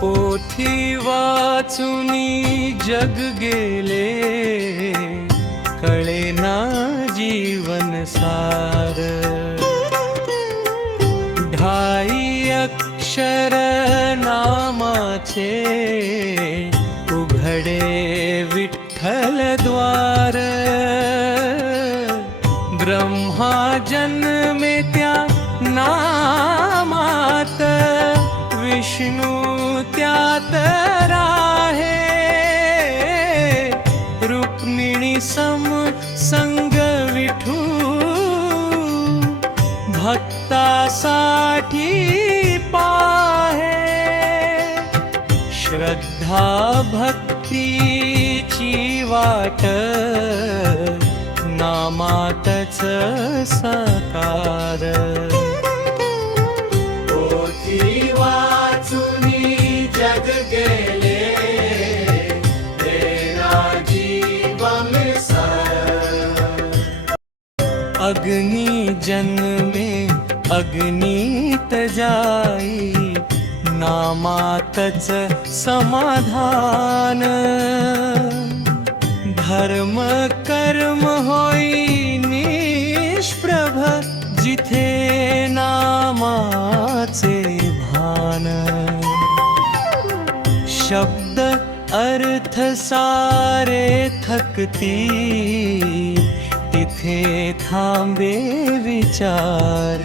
पोथी वाचुनी जग गेले, कळेना जीवन सार. ढाई अक्षर नामाचे, उघडे विठ्ठल द्वार. ब्रह्मा जन्मे त्या नामात, विष्णू त्यात राहे. रुक्मिणी सम संग विठू, भक्तासाठी पाहे. श्रद्धा भक्तीची वाट, नामातच साकार. पोथी वाचुनी जग गेले, तेरा जीवन सार. अग्नि जन्मे अग्नीत जाई, नामातच समाधान. धर्म कर्म होई निष्प्रभ, जिथे नामाचे भान. शब्द अर्थ सारे थकती, तिथे थांबे विचार.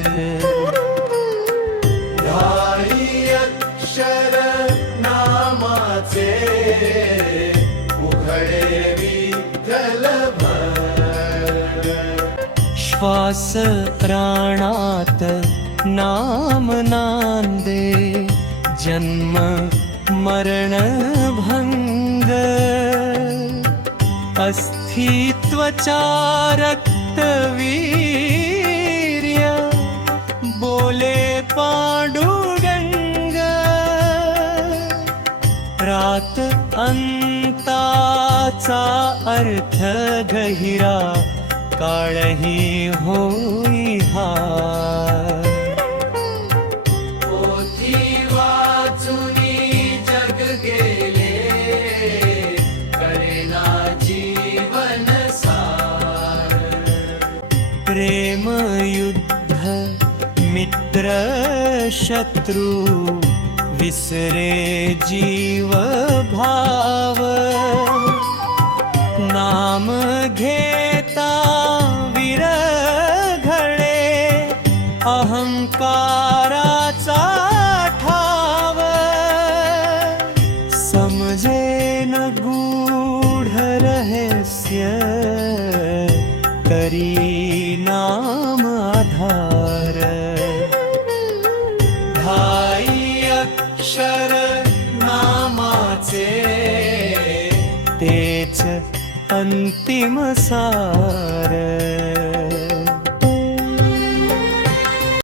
ढाई अक्षर नामाचे, उघडे विठ्ठल भर. श्वास प्राणात नाम नांदे, जन्म मरण भंग. अस्तित्वचा रक्त वीर्य, बोले पांडुरंग. रात अंताचा अर्थ गहिरा, काळही होई हार. पोथी वाचुनी जग गेले, कळेना जीवन सार. प्रेम युद्ध मित्र शत्रु, विसरे जीव भाव. नाम घेता विरघळे, अहंकाराचा ठाव. समजेन गूढ रहस्य, करी नाम आधार. ढाई अक्षर नामाचे, तेच अंतिम सार.